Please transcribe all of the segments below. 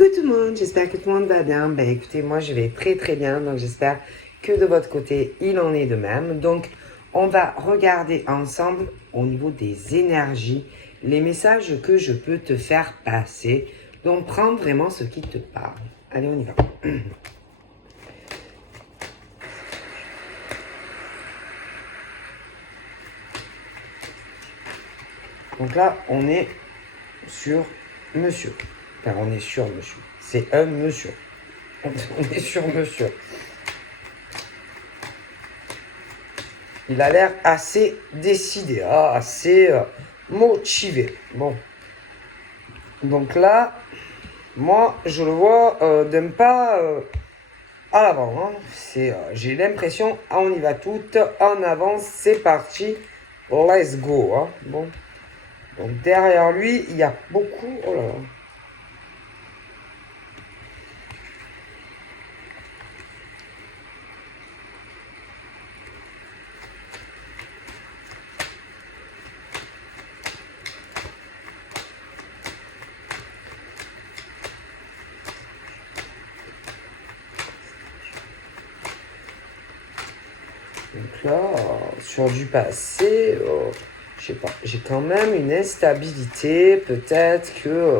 Coucou tout le monde, j'espère que tout le monde va bien. Ben écoutez, moi je vais très très bien, donc j'espère que de votre côté il en est de même. Donc on va regarder ensemble au niveau des énergies, les messages que je peux te faire passer. Donc prends vraiment ce qui te parle. Allez, on y va. Donc là, on est sur monsieur. Enfin, on est sur monsieur. C'est un monsieur. On est sur monsieur. Il a l'air assez décidé, assez motivé. Bon. Donc là, moi, je le vois d'un pas à l'avant. Hein. J'ai l'impression, on y va toutes, en avant, c'est parti, let's go. Hein. Bon. Donc derrière lui, il y a beaucoup... Oh là là. Donc là, sur du passé, je sais pas, j'ai quand même une instabilité, peut-être que...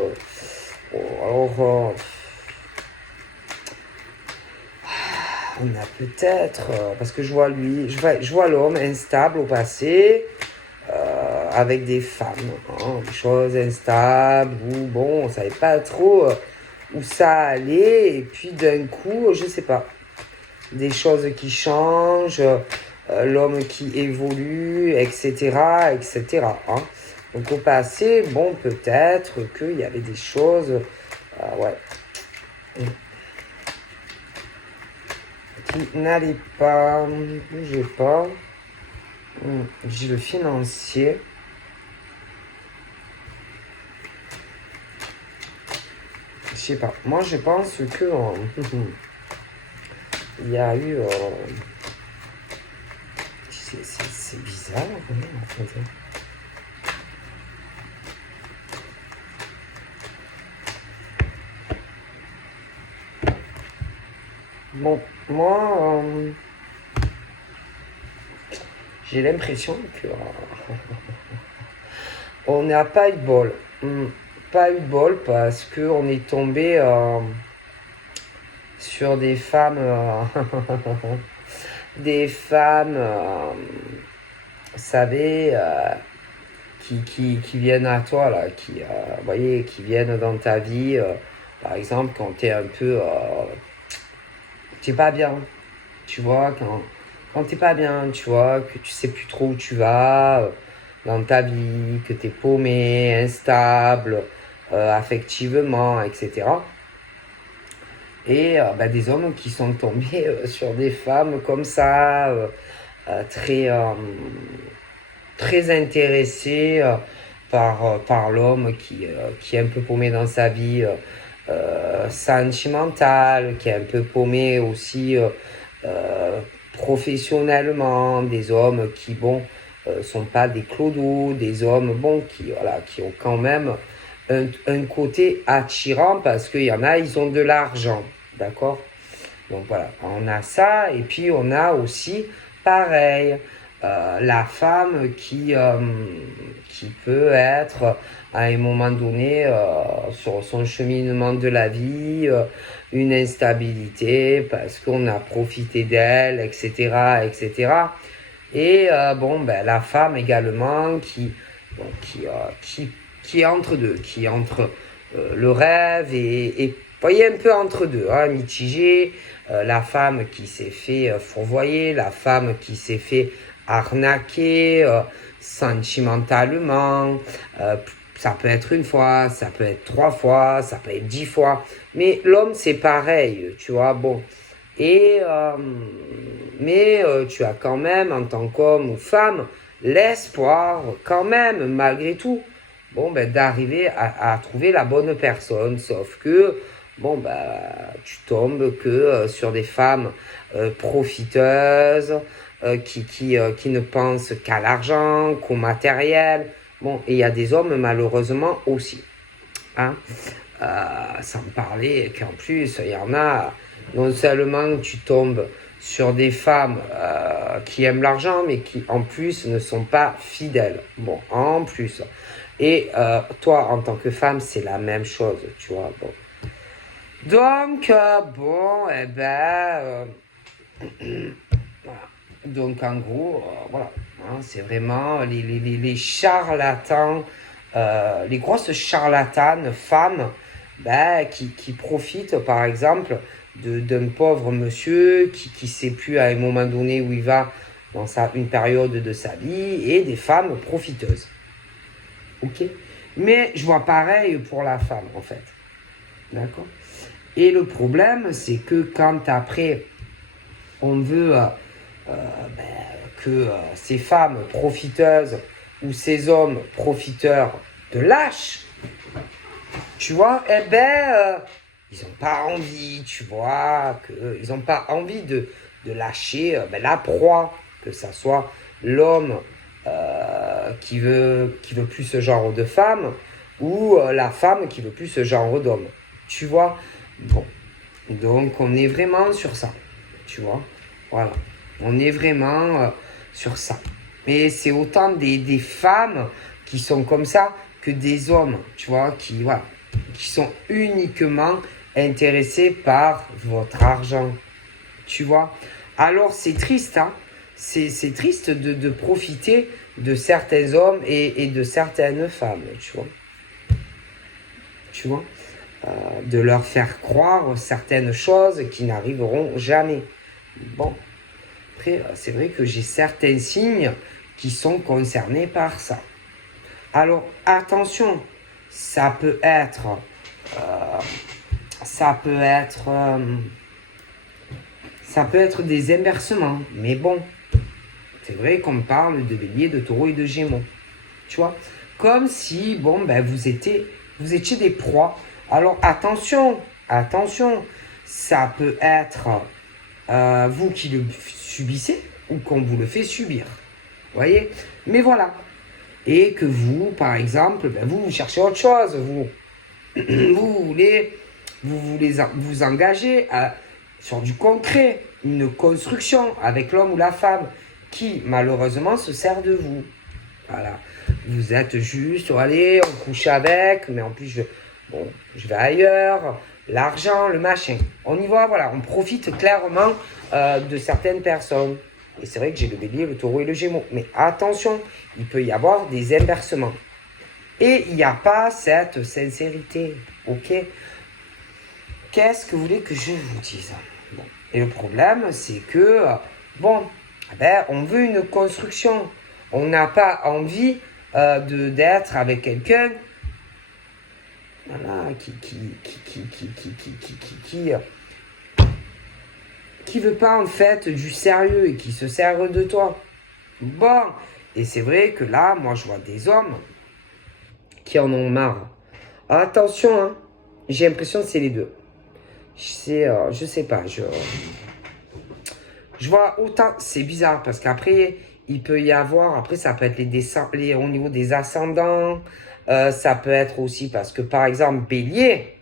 alors, on a peut-être, parce que je vois lui, je vois l'homme instable au passé, avec des femmes, hein, des choses instables, où bon, on savait pas trop où ça allait, et puis d'un coup, je sais pas, des choses qui changent, l'homme qui évolue, etc., etc. Hein. Donc au passé, bon, peut-être qu'il y avait des choses, ouais, qui n'allaient pas, bougez pas. J'ai le financier. Je sais pas. Moi, je pense que il y a eu. C'est bizarre, en fait. Bon, moi, j'ai l'impression que on n'a pas eu de bol. Pas eu de bol parce que on est tombé sur des femmes, des femmes, vous savez, qui viennent à toi là, vous voyez, qui viennent dans ta vie. Par exemple, quand t'es un peu, t'es pas bien, tu vois, quand t'es pas bien, tu vois, que tu sais plus trop où tu vas dans ta vie, que t'es paumé, instable, affectivement, etc. Et des hommes qui sont tombés sur des femmes comme ça, très, très intéressés par l'homme qui est un peu paumé dans sa vie sentimentale, qui est un peu paumé aussi professionnellement, des hommes qui, bon, sont pas des clodos, des hommes, bon, qui ont quand même un côté attirant parce qu'il y en a, ils ont de l'argent, d'accord? Donc voilà, on a ça et puis on a aussi, pareil, la femme qui peut être à un moment donné sur son cheminement de la vie, une instabilité parce qu'on a profité d'elle, etc., etc. Et la femme également qui est entre deux, qui est entre le rêve et voyez un peu entre deux, hein, mitigé, la femme qui s'est fait fourvoyer, la femme qui s'est fait arnaquer sentimentalement, ça peut être une fois, ça peut être 3 fois, ça peut être 10 fois, mais l'homme c'est pareil, tu vois, bon. Et mais tu as quand même, en tant qu'homme ou femme, l'espoir, quand même, malgré tout, bon, d'arriver à trouver la bonne personne. Sauf que, bon, tu tombes que sur des femmes profiteuses, qui ne pensent qu'à l'argent, qu'au matériel. Bon, et il y a des hommes, malheureusement, aussi. Hein. sans parler qu'en plus, il y en a, non seulement tu tombes sur des femmes qui aiment l'argent, mais qui en plus ne sont pas fidèles. Bon, en plus. Et toi, en tant que femme, c'est la même chose, tu vois. Bon. Donc, bon, eh ben, voilà. Donc, en gros, voilà. Hein, c'est vraiment les charlatans, les grosses charlatanes femmes ben, qui profitent, par exemple, d'un pauvre monsieur qui ne sait plus à un moment donné où il va dans une période de sa vie, et des femmes profiteuses. Ok? Mais je vois pareil pour la femme, en fait. D'accord? Et le problème, c'est que quand après, on veut ben, que ces femmes profiteuses ou ces hommes profiteurs te lâchent, tu vois, eh ben, ils n'ont pas envie, tu vois, ils n'ont pas envie de lâcher ben, la proie, que ça soit l'homme qui veut plus ce genre de femme, ou la femme qui veut plus ce genre d'homme. Tu vois? Bon. Donc, on est vraiment sur ça. Tu vois? Voilà. On est vraiment sur ça. Mais c'est autant des femmes qui sont comme ça que des hommes, tu vois, qui sont uniquement intéressés par votre argent. Tu vois? Alors, c'est triste, hein? C'est triste de profiter de certains hommes et de certaines femmes, tu vois? Tu vois? De leur faire croire certaines choses qui n'arriveront jamais. Bon, après, c'est vrai que j'ai certains signes qui sont concernés par ça. Alors, attention, ça peut être, ça peut être des inversements, mais bon, c'est vrai qu'on parle de bélier, de taureau et de gémeaux, tu vois, comme si, bon, ben, vous étiez des proies. Alors, attention, ça peut être vous qui le subissez ou qu'on vous le fait subir, voyez, mais voilà. Et que vous, par exemple, ben vous cherchez autre chose, vous voulez vous engager sur du concret, une construction avec l'homme ou la femme qui, malheureusement, se sert de vous. Voilà. Vous êtes juste, allez, on couche avec, mais en plus, je vais ailleurs, l'argent, le machin. On y va, voilà, on profite clairement de certaines personnes. Et c'est vrai que j'ai le bélier, le taureau et le gémeaux. Mais attention, il peut y avoir des inversements. Et il n'y a pas cette sincérité, ok? Qu'est-ce que vous voulez que je vous dise? Bon. Et le problème, c'est que, bon, ben, on veut une construction. On n'a pas envie d'être avec quelqu'un voilà, qui veut pas en fait du sérieux et qui se sert de toi. Bon, et c'est vrai que là, moi je vois des hommes qui en ont marre. Attention, hein, j'ai l'impression que c'est les deux. Je sais pas, je vois autant, c'est bizarre parce qu'après, il peut y avoir, après ça peut être au niveau des ascendants, ça peut être aussi parce que par exemple, Bélier,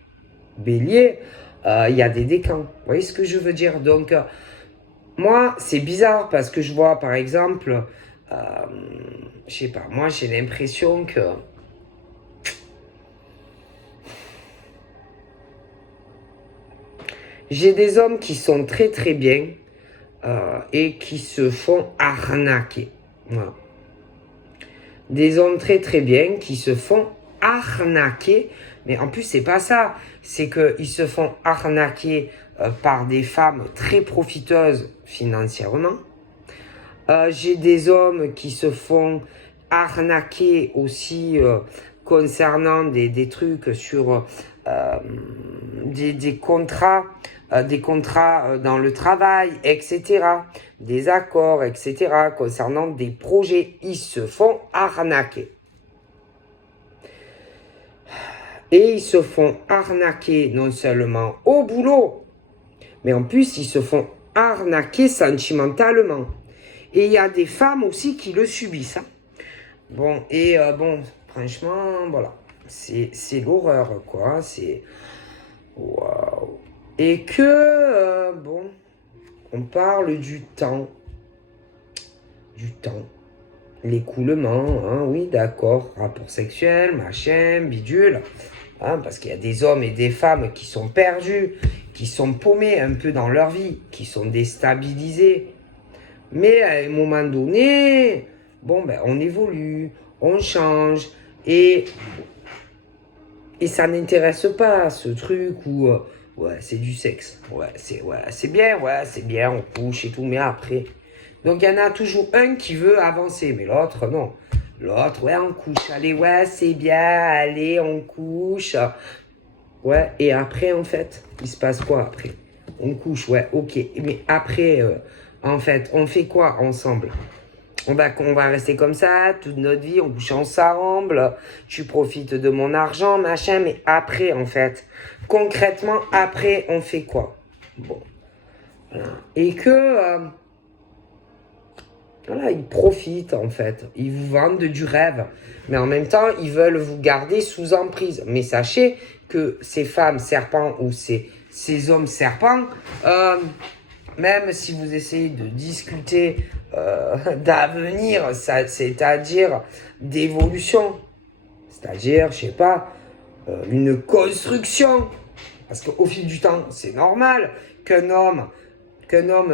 il y a des décans. Vous voyez ce que je veux dire? Donc, moi, c'est bizarre parce que je vois par exemple, je sais pas, moi j'ai l'impression que j'ai des hommes qui sont très très bien et qui se font arnaquer. Voilà. Des hommes très très bien qui se font arnaquer. Mais en plus, c'est pas ça. C'est qu'ils se font arnaquer par des femmes très profiteuses financièrement. J'ai des hommes qui se font arnaquer aussi concernant des trucs sur des contrats dans le travail, etc. Des accords, etc. Concernant des projets, ils se font arnaquer. Et ils se font arnaquer non seulement au boulot, mais en plus ils se font arnaquer sentimentalement. Et il y a des femmes aussi qui le subissent. Hein. Bon, et bon, franchement, voilà. c'est l'horreur, quoi. Hein, c'est... Waouh. Et que, bon, on parle du temps. Du temps. L'écoulement, hein, oui, d'accord. Rapport sexuel, machin, bidule. Hein, parce qu'il y a des hommes et des femmes qui sont perdus, qui sont paumés un peu dans leur vie, qui sont déstabilisés. Mais à un moment donné, bon, ben, on évolue, on change. Et ça n'intéresse pas, ce truc où, ouais, c'est du sexe. Ouais, c'est bien, on couche et tout, mais après. Donc, il y en a toujours un qui veut avancer, mais l'autre, non. L'autre, ouais, on couche. Allez, ouais, c'est bien, allez, on couche. Ouais, et après, en fait, il se passe quoi après? On couche, ouais, ok. Mais après, en fait, on fait quoi ensemble? On va rester comme ça toute notre vie, on couche ensemble, tu profites de mon argent, machin, mais après, en fait, concrètement, après, on fait quoi? Bon, voilà. Et que, voilà, ils profitent, en fait. Ils vous vendent du rêve. Mais en même temps, ils veulent vous garder sous emprise. Mais sachez que ces femmes serpents ou ces hommes serpents, même si vous essayez de discuter d'avenir, c'est-à-dire d'évolution, c'est-à-dire, je sais pas, une construction. Parce qu'au fil du temps, c'est normal qu'un homme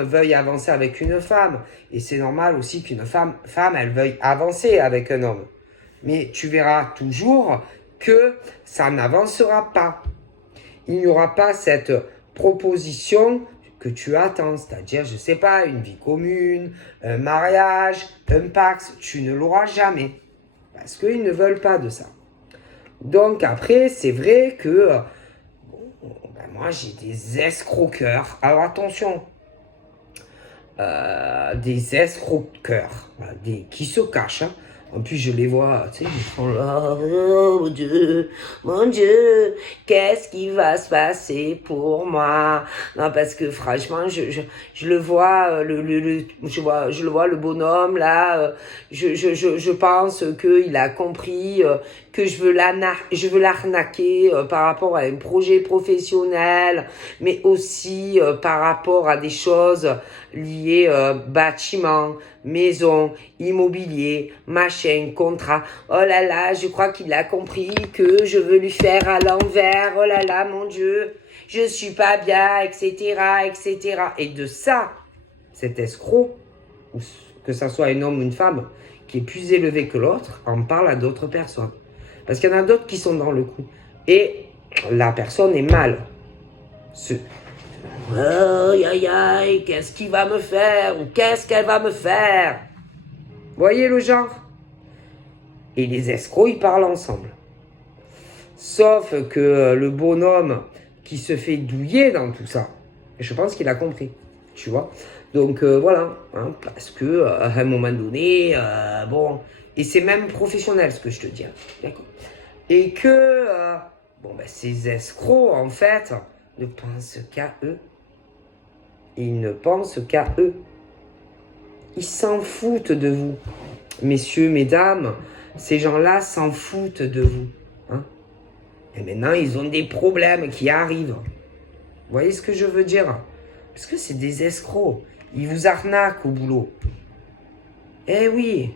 veuille avancer avec une femme. Et c'est normal aussi qu'une femme, elle veuille avancer avec un homme. Mais tu verras toujours que ça n'avancera pas. Il n'y aura pas cette proposition que tu attends, c'est-à-dire, je sais pas, une vie commune, un mariage, un pacte, tu ne l'auras jamais. Parce qu'ils ne veulent pas de ça. Donc après, c'est vrai que ben moi, j'ai des escroqueurs. Alors attention, des escroqueurs, voilà, qui se cachent. Hein. En plus, je les vois, tu sais, ils sont là, oh mon Dieu, qu'est-ce qui va se passer pour moi? Non, parce que franchement, je le vois, je le vois, le bonhomme, là, je pense qu'il a compris que je veux l'arnaquer par rapport à un projet professionnel, mais aussi par rapport à des choses liées bâtiment, maison, immobilier, machin, contrat. Oh là là, je crois qu'il a compris que je veux lui faire à l'envers. Oh là là, mon Dieu, je suis pas bien, etc., etc. Et de ça, cet escroc, ou que ça soit un homme ou une femme, qui est plus élevé que l'autre, en parle à d'autres personnes. Parce qu'il y en a d'autres qui sont dans le coup. Et la personne est mal. Aïe, aïe, aïe, qu'est-ce qu'il va me faire? Ou qu'est-ce qu'elle va me faire? Voyez le genre? Et les escrocs, ils parlent ensemble. Sauf que le bonhomme qui se fait douiller dans tout ça, je pense qu'il a compris, tu vois. Donc voilà, hein, parce que à un moment donné, bon, et c'est même professionnel ce que je te dis, hein, d'accord. Et que, bon, ben, ces escrocs, en fait, ne pensent qu'à eux. Ils ne pensent qu'à eux. Ils s'en foutent de vous. Messieurs, mesdames, ces gens-là s'en foutent de vous. Hein? Et maintenant, ils ont des problèmes qui arrivent. Vous voyez ce que je veux dire? Parce que c'est des escrocs. Ils vous arnaquent au boulot. Eh oui.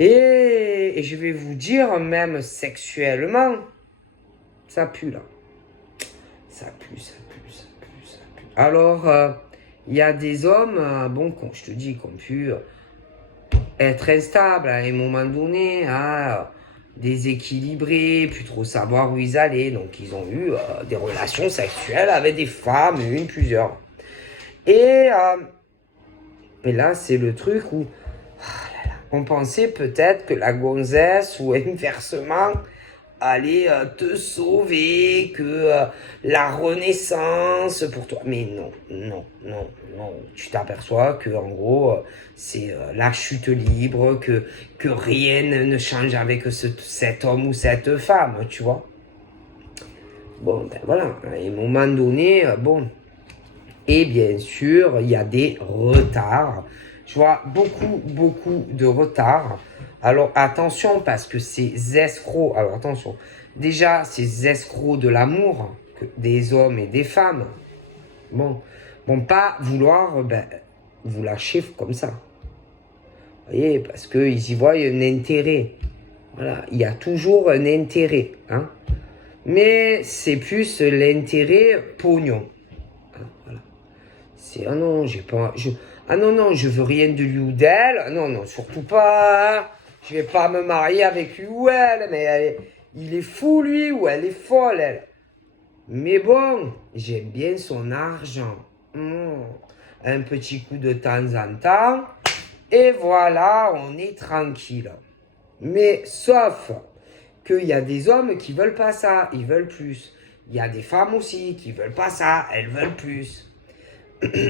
Et je vais vous dire, même sexuellement, ça pue là. Ça pue, ça pue, ça pue, ça pue. Alors, il y a des hommes, bon, comme je te dis, qui ont pu être instables à un moment donné, déséquilibrés, plus trop savoir où ils allaient. Donc, ils ont eu des relations sexuelles avec des femmes, une, plusieurs. Et là, c'est le truc où on pensait peut-être que la gonzesse ou inversement allait te sauver, que la renaissance pour toi. Mais non, non, non, non. Tu t'aperçois que en gros, c'est la chute libre, que rien ne change avec cet homme ou cette femme, tu vois. Bon, ben voilà, à un moment donné, bon. Et bien sûr, il y a des retards. Je vois beaucoup de retards Alors attention, parce que ces escrocs, alors attention, déjà ces escrocs de l'amour, des hommes et des femmes, bon, vont pas vouloir vous lâcher comme ça. Vous voyez, parce qu'ils y voient un intérêt. Voilà, il y a toujours un intérêt. Hein. Mais c'est plus l'intérêt pognon. Hein, voilà. C'est, ah non, j'ai pas... ah non, non, je veux rien de lui ou d'elle. Non, non, surtout pas. Hein. Je vais pas me marier avec lui ou elle. Mais il est fou, lui, ou elle est folle, elle. Mais bon, j'aime bien son argent. Un petit coup de temps en temps. Et voilà, on est tranquille. Mais sauf qu'il y a des hommes qui veulent pas ça, ils veulent plus. Il y a des femmes aussi qui veulent pas ça, elles veulent plus.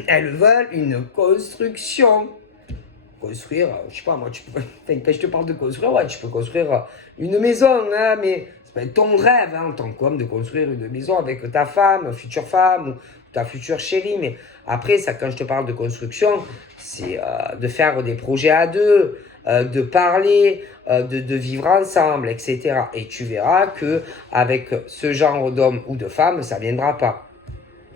Elles veulent une construction. Construire, je sais pas, moi, tu peux, quand je te parle de construire, ouais, tu peux construire une maison, hein, mais c'est pas ton rêve, hein, en tant qu'homme, de construire une maison avec ta femme, future femme, ou ta future chérie, mais après, ça, quand je te parle de construction, c'est de faire des projets à deux, de parler, de vivre ensemble, etc. Et tu verras que avec ce genre d'homme ou de femme, ça viendra pas.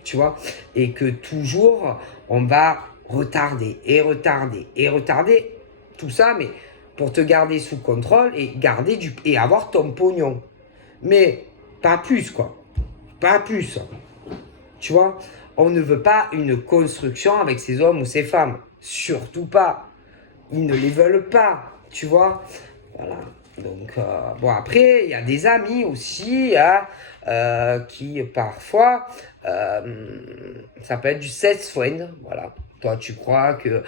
Tu vois, et que toujours on va retarder et retarder et retarder tout ça, mais pour te garder sous contrôle et garder et avoir ton pognon, mais pas plus quoi, pas plus. Tu vois, on ne veut pas une construction avec ces hommes ou ces femmes, surtout pas. Ils ne les veulent pas, tu vois. Voilà. Donc, bon, après, il y a des amis aussi hein, qui, parfois, ça peut être du sex friend. Voilà. Toi, tu crois que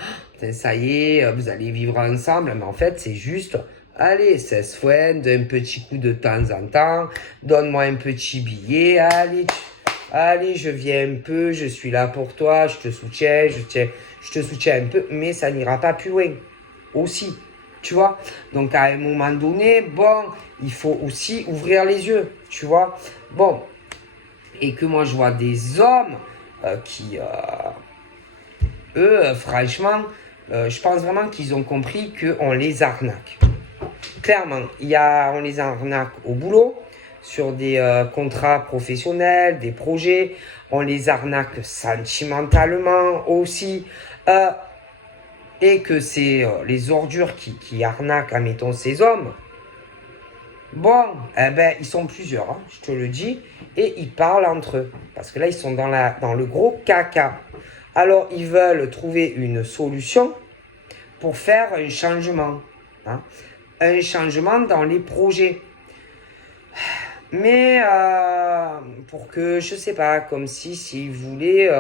ça y est, vous allez vivre ensemble, mais en fait, c'est juste, allez, sex friend, un petit coup de temps en temps, donne-moi un petit billet, allez, je viens un peu, je suis là pour toi, je te soutiens, je te soutiens un peu, mais ça n'ira pas plus loin aussi. Tu vois, donc à un moment donné, bon, il faut aussi ouvrir les yeux, tu vois. Bon, et que moi je vois des hommes qui, eux, franchement, je pense vraiment qu'ils ont compris qu'on les arnaque. Clairement, on les arnaque au boulot, sur des contrats professionnels, des projets, on les arnaque sentimentalement aussi. Et que c'est les ordures qui arnaquent, admettons, ces hommes, bon, eh ben, ils sont plusieurs, hein, je te le dis, et ils parlent entre eux. Parce que là, ils sont dans le gros caca. Alors, ils veulent trouver une solution pour faire un changement. Hein, un changement dans les projets. Mais pour que, je sais pas, comme s'ils voulaient...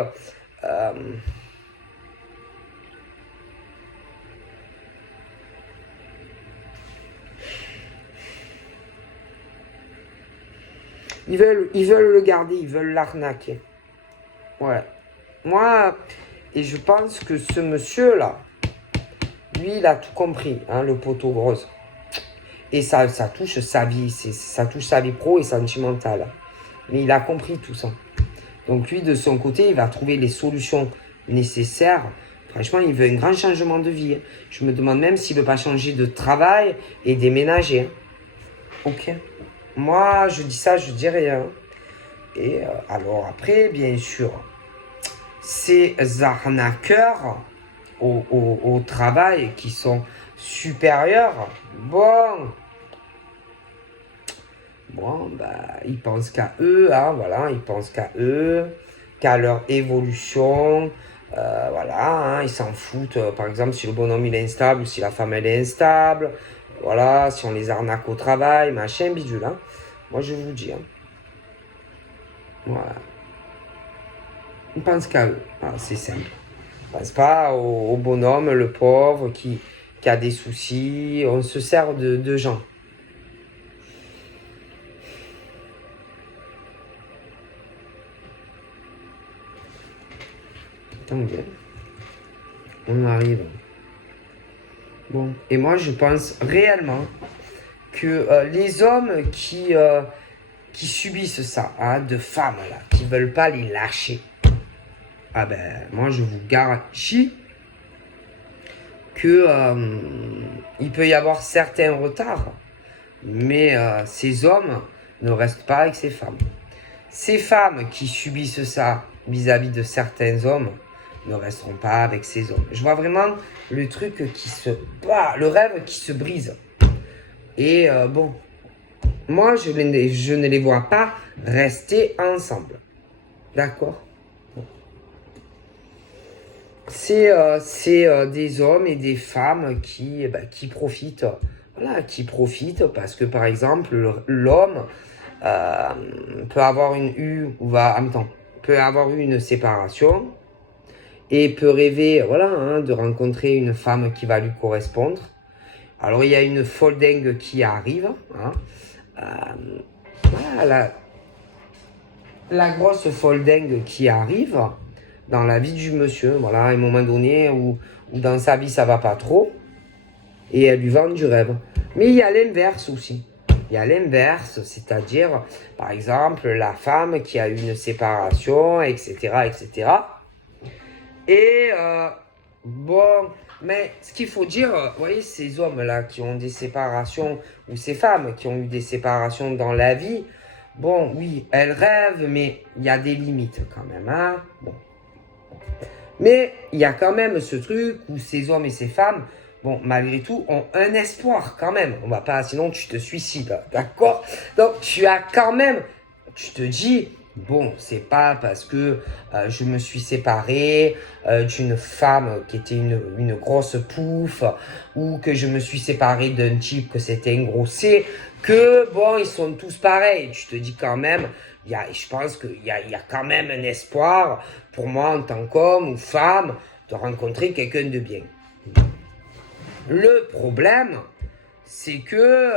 ils veulent le garder, ils veulent l'arnaquer. Ouais. Moi, et je pense que ce monsieur-là, lui, il a tout compris, hein, le poteau rose. Et ça touche sa vie, ça touche sa vie pro et sentimentale. Mais il a compris tout ça. Donc lui, de son côté, il va trouver les solutions nécessaires. Franchement, il veut un grand changement de vie. Je me demande même s'il ne veut pas changer de travail et déménager. Ok. Moi, je dis ça, je dis rien. Et alors après, bien sûr, ces arnaqueurs au travail qui sont supérieurs, bon, bah, ils pensent qu'à eux, hein, voilà, ils pensent qu'à eux, qu'à leur évolution, voilà, hein, ils s'en foutent, par exemple, si le bonhomme il est instable ou si la femme elle est instable, voilà, si on les arnaque au travail, machin, bidule, hein. Moi je vous dis, hein. Voilà. Ils pensent qu'à eux, voilà, c'est simple. Ils ne pensent pas au bonhomme, le pauvre, qui a des soucis, on se sert de gens. Tant bien. On arrive. Bon, et moi je pense réellement que les hommes qui subissent ça, hein, de femmes là, qui veulent pas les lâcher, ah ben moi je vous garantis que il peut y avoir certains retards, mais ces hommes ne restent pas avec ces femmes. Ces femmes qui subissent ça vis-à-vis de certains hommes ne resteront pas avec ces hommes. Je vois vraiment le truc qui se... le rêve qui se brise. Et bon, moi, je ne les vois pas rester ensemble. D'accord? C'est des hommes et des femmes qui profitent. Voilà, qui profitent parce que, par exemple, l'homme peut avoir peut avoir eu une séparation et peut rêver, voilà, hein, de rencontrer une femme qui va lui correspondre. Alors, il y a une folle dingue qui arrive, hein. Voilà, la grosse folle dingue qui arrive dans la vie du monsieur, voilà, à un moment donné où dans sa vie ça va pas trop, et elle lui vend du rêve. Mais il y a l'inverse aussi. Il y a l'inverse, c'est-à-dire, par exemple, la femme qui a eu une séparation, etc., etc. Et bon, mais ce qu'il faut dire, vous voyez, ces hommes-là qui ont des séparations, ou ces femmes qui ont eu des séparations dans la vie, bon, oui, elles rêvent, mais il y a des limites quand même, hein. Bon. Mais il y a quand même ce truc où ces hommes et ces femmes, bon, malgré tout, ont un espoir quand même. On va pas, sinon tu te suicides, d'accord? Donc tu as quand même, tu te dis, bon, c'est pas parce que je me suis séparé d'une femme qui était une grosse pouffe ou que je me suis séparé d'un type que c'était un gros C que, bon, ils sont tous pareils. Tu te dis quand même, je pense qu'il y a quand même un espoir pour moi en tant qu'homme ou femme de rencontrer quelqu'un de bien. Le problème, c'est que,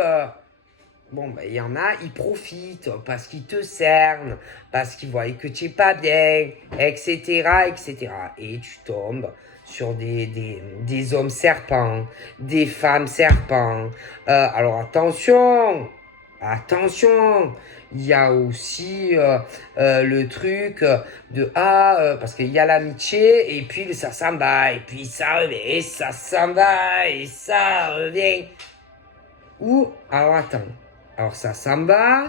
bon, ben, il y en a, ils profitent parce qu'ils te cernent, parce qu'ils voient que tu n'es pas bien, etc., etc. Et tu tombes sur des hommes serpents, des femmes serpents. Alors attention, attention, il y a aussi le truc de parce qu'il y a l'amitié et puis ça s'en va et puis ça revient et ça s'en va et ça revient. Ou alors attends, alors ça s'en va,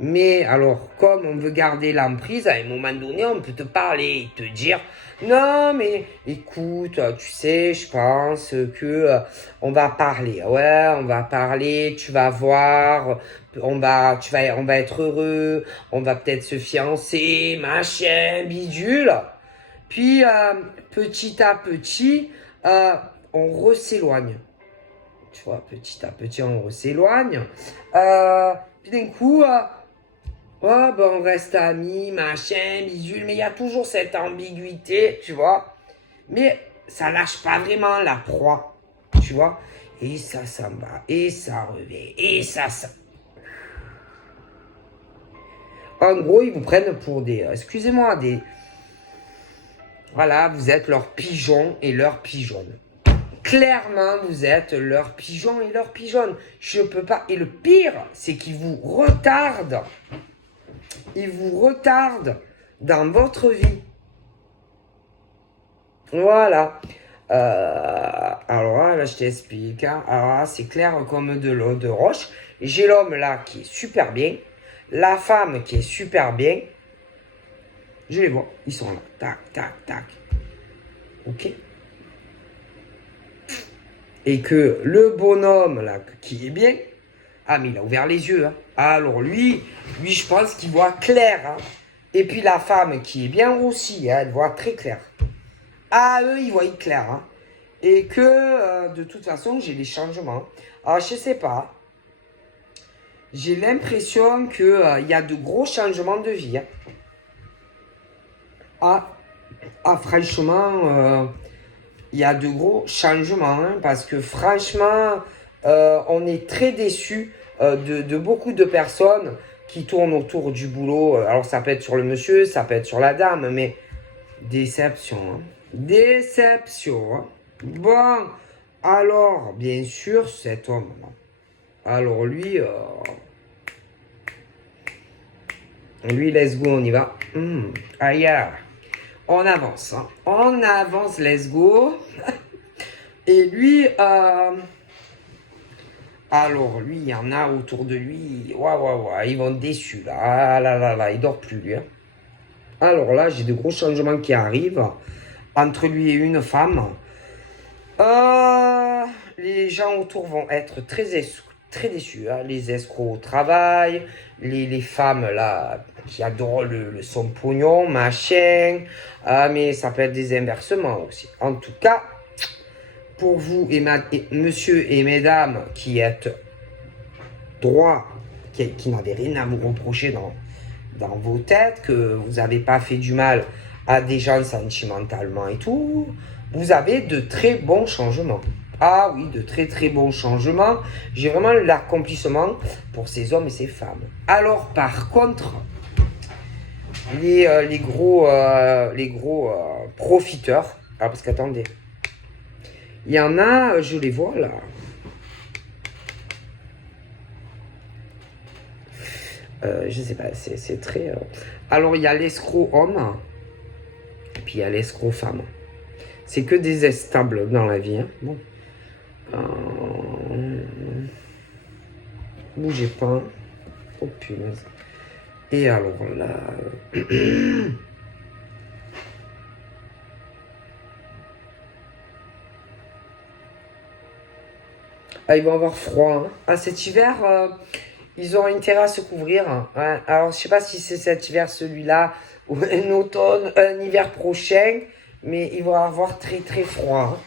mais alors comme on veut garder l'emprise, à un moment donné on peut te parler et te dire non mais écoute, tu sais, je pense que on va parler, ouais, on va parler, tu vas voir, on va être heureux, on va peut-être se fiancer, machin, bidule. Puis petit à petit, on s'éloigne. Tu vois, petit à petit, on s'éloigne. Puis d'un coup, ben on reste amis, machin, bidule, mais il y a toujours cette ambiguïté, tu vois. Mais ça lâche pas vraiment la proie, tu vois. Et ça s'en va, et ça revient, et ça. En gros, ils vous prennent pour des, excusez-moi, des... Voilà, vous êtes leur pigeon et leur pigeonne. Clairement, vous êtes leur pigeon et leur pigeonne. Je peux pas. Et le pire, c'est qu'ils vous retardent. Ils vous retardent dans votre vie. Voilà. Alors là, je t'explique. Hein. Alors là, c'est clair comme de l'eau de roche. J'ai l'homme là qui est super bien. La femme qui est super bien. Je les vois. Ils sont là. Tac, tac, tac. Ok. Et que le bonhomme là qui est bien, ah mais il a ouvert les yeux. Hein. Alors lui je pense qu'il voit clair. Hein. Et puis la femme qui est bien aussi, hein, elle voit très clair. Ah eux ils voient clair. Hein. Et que de toute façon j'ai des changements. Alors je sais pas. J'ai l'impression que il y a de gros changements de vie. Hein. Franchement. Il y a de gros changements hein, parce que franchement, on est très déçus de beaucoup de personnes qui tournent autour du boulot. Alors ça peut être sur le monsieur, ça peut être sur la dame, mais déception. Hein. Déception. Hein. Bon, alors bien sûr, cet homme. Alors lui, let's go, on y va. Aïe. On avance, hein. On avance, let's go. Et lui, alors lui, il y en a autour de lui. Waouh, waouh, waouh, ils vont déçus là. Ah là là là, il dort plus lui, hein. Alors là, j'ai de gros changements qui arrivent entre lui et une femme. Euh, les gens autour vont être très déçus, hein. Les escrocs au travail, les femmes là qui adorent son pognon, machin. Ah, mais ça peut être des inversements aussi. En tout cas, pour vous monsieur et mesdames qui êtes droits, qui n'avez rien à vous reprocher dans vos têtes, que vous n'avez pas fait du mal à des gens sentimentalement et tout, vous avez de très bons changements. Ah oui, de très très bons changements. J'ai vraiment l'accomplissement pour ces hommes et ces femmes. Alors par contre, les gros profiteurs, ah parce qu'attendez, il y en a, je les vois là. Je sais pas, c'est très... Alors, il y a l'escroc homme, et puis il y a l'escroc femme. C'est que des estables dans la vie, hein. Bon. Bougez pas. Oh punaise. Et alors là... ah, ils vont avoir froid, hein. Ah, cet hiver... ils ont intérêt à se couvrir, hein. Ouais. Alors, je sais pas si c'est cet hiver, celui-là, ou un automne, un hiver prochain, mais ils vont avoir très très froid, hein.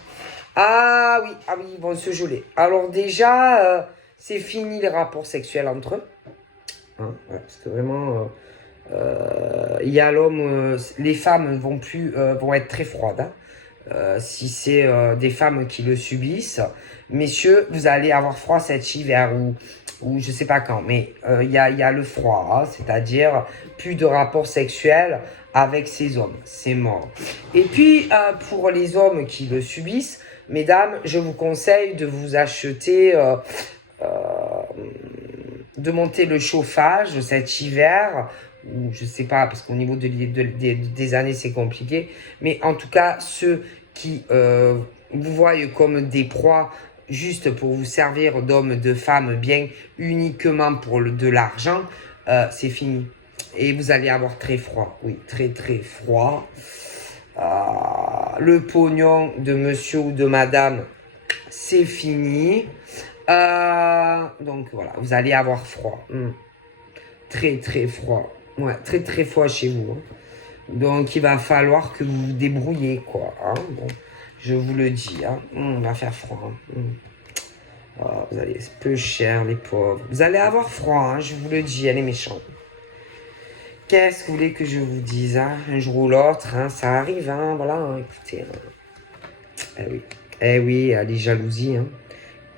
Ah oui, ils vont se geler. Alors déjà, c'est fini les rapports sexuels entre eux, hein, ouais, parce que vraiment, il y a l'homme, les femmes vont être très froides, hein. Si c'est des femmes qui le subissent, messieurs, vous allez avoir froid cet hiver ou je sais pas quand, mais il y a le froid, hein, c'est-à-dire plus de rapports sexuels avec ces hommes, c'est mort. Et puis pour les hommes qui le subissent, mesdames, je vous conseille de vous acheter, de monter le chauffage cet hiver, ou je sais pas, parce qu'au niveau des années c'est compliqué, mais en tout cas ceux qui vous voient comme des proies juste pour vous servir d'hommes, de femmes, bien uniquement pour de l'argent, c'est fini. Et vous allez avoir très froid, oui, très très froid. Le pognon de monsieur ou de madame, c'est fini. Donc voilà, vous allez avoir froid. Très très froid. Ouais, très très froid chez vous, hein. Donc il va falloir que vous vous débrouillez, quoi, hein. Bon, je vous le dis, hein. Il va faire froid, hein. Oh, vous allez peu cher, les pauvres. Vous allez avoir froid, hein, je vous le dis, elle est méchante. Qu'est-ce que vous voulez que je vous dise, hein? Un jour ou l'autre, hein, ça arrive, hein, voilà, hein, écoutez. Hein. Eh oui, les jalousies, hein.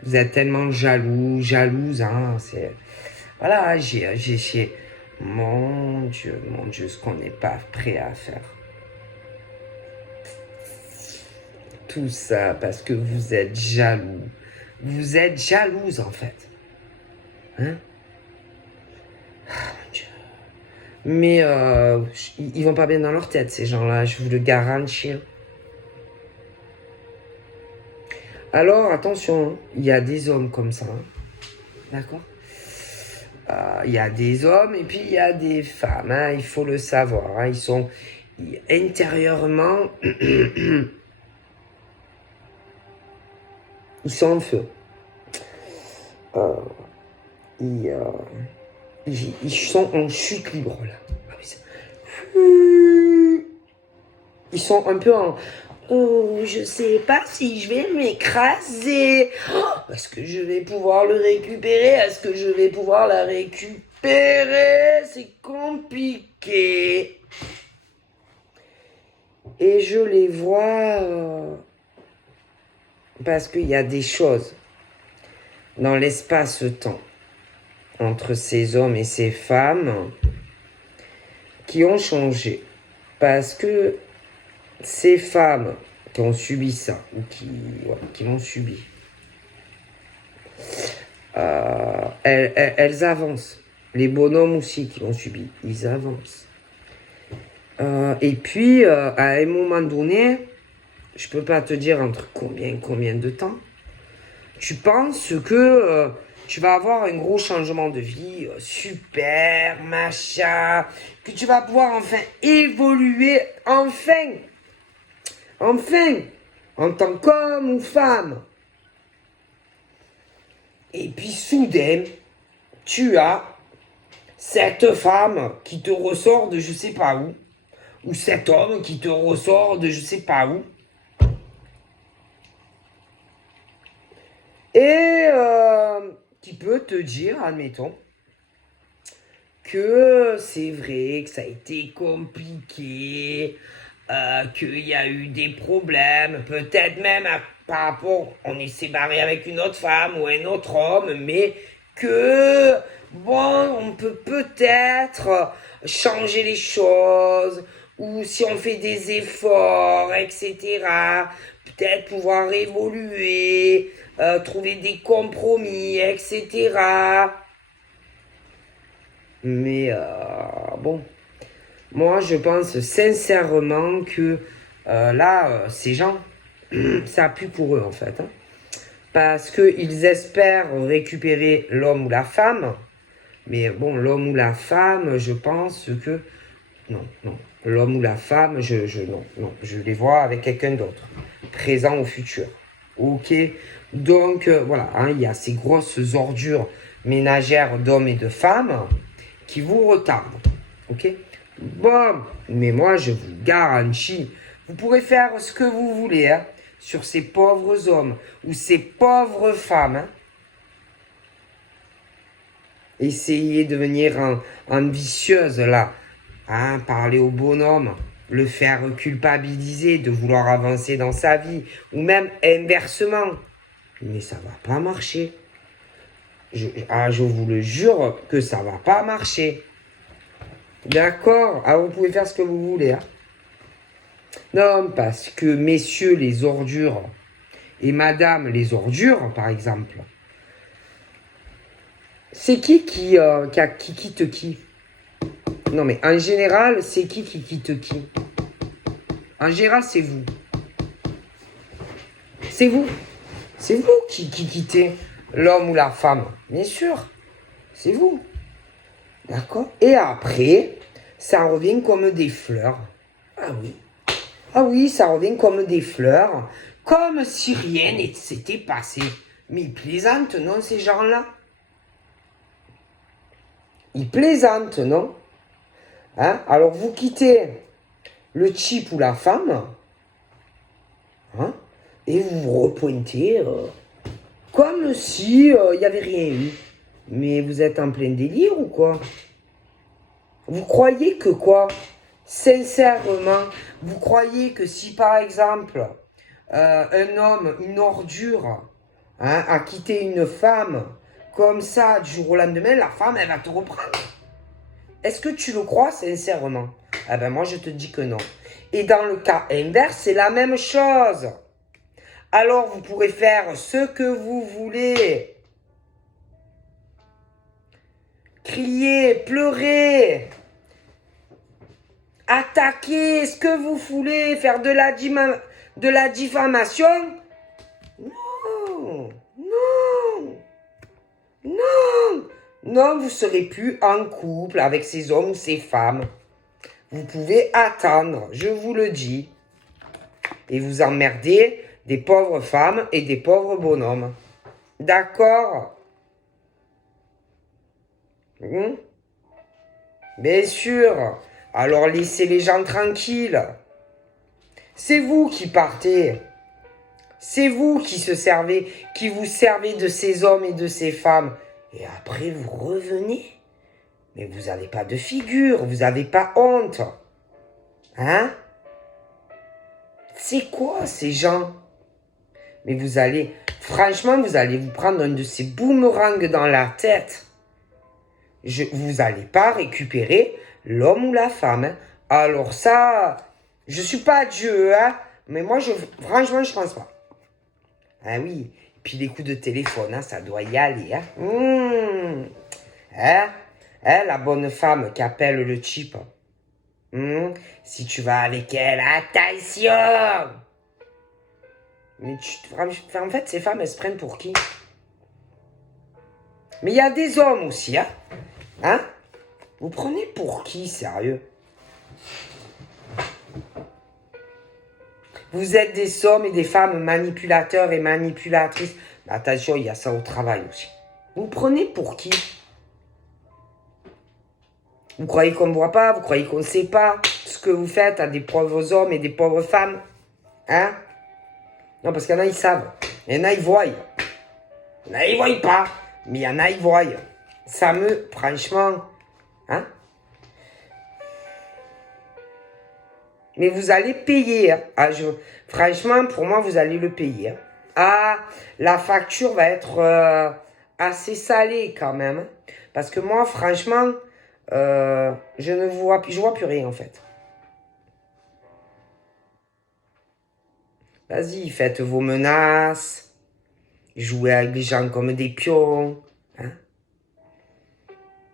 Vous êtes tellement jalouse, hein, c'est... Voilà, mon Dieu, ce qu'on n'est pas prêt à faire. Tout ça parce que vous êtes jaloux. Vous êtes jalouse, en fait. Hein? Ah, mon Dieu. Mais ils vont pas bien dans leur tête, ces gens-là, je vous le garantis. Alors, attention, il y a des hommes comme ça, hein. D'accord? Il y a des hommes et puis il y a des femmes, hein, il faut le savoir, hein, ils sont intérieurement, ils sont en feu. Ils sont en chute libre là. Ils sont un peu en... Oh, je sais pas si je vais m'écraser. Oh, est-ce que je vais pouvoir le récupérer? Est-ce que je vais pouvoir la récupérer? C'est compliqué. Et je les vois parce qu'il y a des choses dans l'espace-temps entre ces hommes et ces femmes qui ont changé. Parce que ces femmes qui ont subi ça, ou qui l'ont subi, elles avancent. Les bonhommes aussi qui l'ont subi, ils avancent. Et puis, à un moment donné, Je peux pas te dire entre combien de temps. Tu penses que tu vas avoir un gros changement de vie, super, machin, que tu vas pouvoir enfin évoluer, enfin, en tant qu'homme ou femme. Et puis soudain, tu as cette femme qui te ressort de je sais pas où, ou cet homme qui te ressort de je sais pas où. Et qui peut te dire, admettons, que c'est vrai que ça a été compliqué, qu'il y a eu des problèmes, peut-être même par rapport, on est séparé avec une autre femme ou un autre homme, mais que, bon, on peut peut-être changer les choses, ou si on fait des efforts, etc., peut-être pouvoir évoluer, trouver des compromis, etc. Mais bon, moi je pense sincèrement que là, ces gens, ça a plus pour eux en fait. Hein. Parce qu'ils espèrent récupérer l'homme ou la femme. Mais bon, l'homme ou la femme, je pense que... Non, non. L'homme ou la femme, non, je les vois avec quelqu'un d'autre. Présent ou futur. Ok. Donc, voilà, hein, il y a ces grosses ordures ménagères d'hommes et de femmes qui vous retardent. Ok. Bon, mais moi, je vous garantis, vous pourrez faire ce que vous voulez hein, sur ces pauvres hommes ou ces pauvres femmes. Hein. Essayez de venir ambitieuse là. Hein, parler au bonhomme, le faire culpabiliser de vouloir avancer dans sa vie, ou même inversement. Mais ça va pas marcher. Je vous le jure que ça va pas marcher. D'accord. Ah, vous pouvez faire ce que vous voulez. Hein. Non, parce que messieurs les ordures et madame les ordures, par exemple, c'est qui quitte qui? Non, mais en général, c'est qui quitte qui? En général, c'est vous. C'est vous. C'est vous qui quittez l'homme ou la femme. Bien sûr. C'est vous. D'accord? Et après, ça revient comme des fleurs. Ah oui. Ah oui, ça revient comme des fleurs. Comme si rien ne s'était passé. Mais ils plaisantent, non, ces gens-là? Ils plaisantent, non? Hein? Alors vous quittez le type ou la femme. Hein? Et vous vous repointez comme si il n'y avait rien eu. Mais vous êtes en plein délire ou quoi? Vous croyez que quoi? Sincèrement, vous croyez que si par exemple un homme, une ordure, hein, a quitté une femme, comme ça, du jour au lendemain, la femme, elle va te reprendre? Est-ce que tu le crois sincèrement? Ah ben moi je te dis que non. Et dans le cas inverse, c'est la même chose. Alors vous pourrez faire ce que vous voulez. Crier, pleurer, attaquer, ce que vous voulez, faire de la diffamation. Non, non, non, non, vous serez plus en couple avec ces hommes ou ces femmes. Vous pouvez attendre, je vous le dis. Et vous emmerder des pauvres femmes et des pauvres bonhommes. D'accord? Bien sûr. Alors laissez les gens tranquilles. C'est vous qui partez. C'est vous qui vous servez de ces hommes et de ces femmes. Et après vous revenez. Mais vous n'avez pas de figure, vous n'avez pas honte. Hein? C'est quoi ces gens? Mais franchement, vous allez vous prendre un de ces boomerangs dans la tête. Vous n'allez pas récupérer l'homme ou la femme. Hein. Alors ça, je suis pas Dieu, hein, mais moi, franchement, je pense pas. Ah oui, puis les coups de téléphone, hein, ça doit y aller. Hein. Hein? Hein, la bonne femme qui appelle le type. Si tu vas avec elle, attention! Mais en fait, ces femmes, elles se prennent pour qui? Mais il y a des hommes aussi, hein? Hein? Vous prenez pour qui, sérieux? Vous êtes des hommes et des femmes manipulateurs et manipulatrices. Mais attention, il y a ça au travail aussi. Vous prenez pour qui? Vous croyez qu'on ne voit pas? Vous croyez qu'on ne sait pas ce que vous faites à des pauvres hommes et des pauvres femmes? Hein? Non, parce qu'il y en a, ils savent. Il y en a, ils voient. Il y en a, ils voient pas. Mais il y en a, ils voient. Ça me, franchement... Hein? Mais vous allez payer. Hein. Ah, franchement, pour moi, vous allez le payer. Hein. Ah, la facture va être assez salée quand même. Hein. Parce que moi, franchement, je vois plus rien en fait. Vas-y, faites vos menaces. Jouez avec les gens comme des pions. Hein.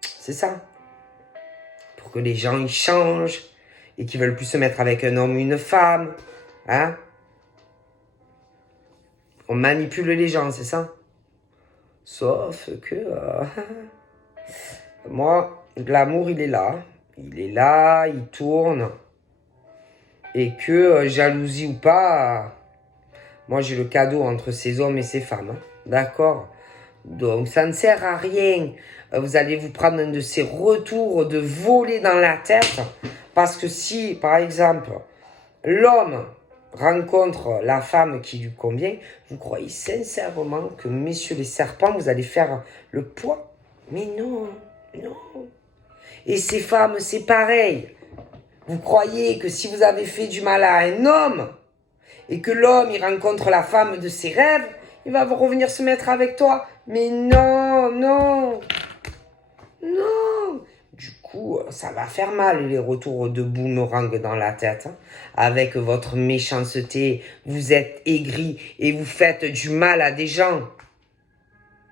C'est ça. Pour que les gens ils changent. Et qu'ils veulent plus se mettre avec un homme ou une femme. Hein? On manipule les gens, c'est ça? Sauf que... moi, l'amour, il est là. Il est là, il tourne. Et que, jalousie ou pas, moi, j'ai le cadeau entre ces hommes et ces femmes. Hein? D'accord? Donc, ça ne sert à rien. Vous allez vous prendre un de ces retours de voler dans la tête. Parce que si, par exemple, l'homme rencontre la femme qui lui convient, vous croyez sincèrement que, messieurs les serpents, vous allez faire le poids? Mais non, non. Et ces femmes, c'est pareil. Vous croyez que si vous avez fait du mal à un homme, et que l'homme, il rencontre la femme de ses rêves, il va revenir se mettre avec toi? Mais non, non, non. Du coup, ça va faire mal les retours de boomerang dans la tête. Hein. Avec votre méchanceté, vous êtes aigri et vous faites du mal à des gens.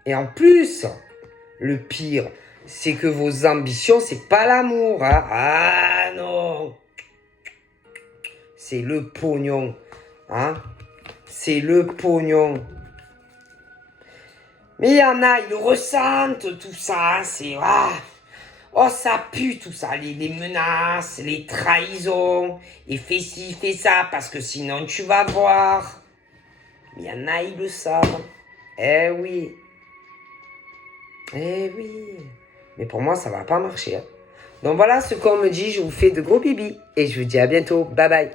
Et en plus, le pire, c'est que vos ambitions, c'est pas l'amour. Hein. Ah non. C'est le pognon. Hein. C'est le pognon. Mais il y en a, ils le ressentent, tout ça. C'est... Ah. Oh, ça pue tout ça, les menaces, les trahisons, et fais ci, fais ça, parce que sinon tu vas voir. Il y en a, ils le savent. Eh oui. Eh oui. Mais pour moi, ça va pas marcher. Hein. Donc voilà ce qu'on me dit, je vous fais de gros bibis, et je vous dis à bientôt. Bye bye.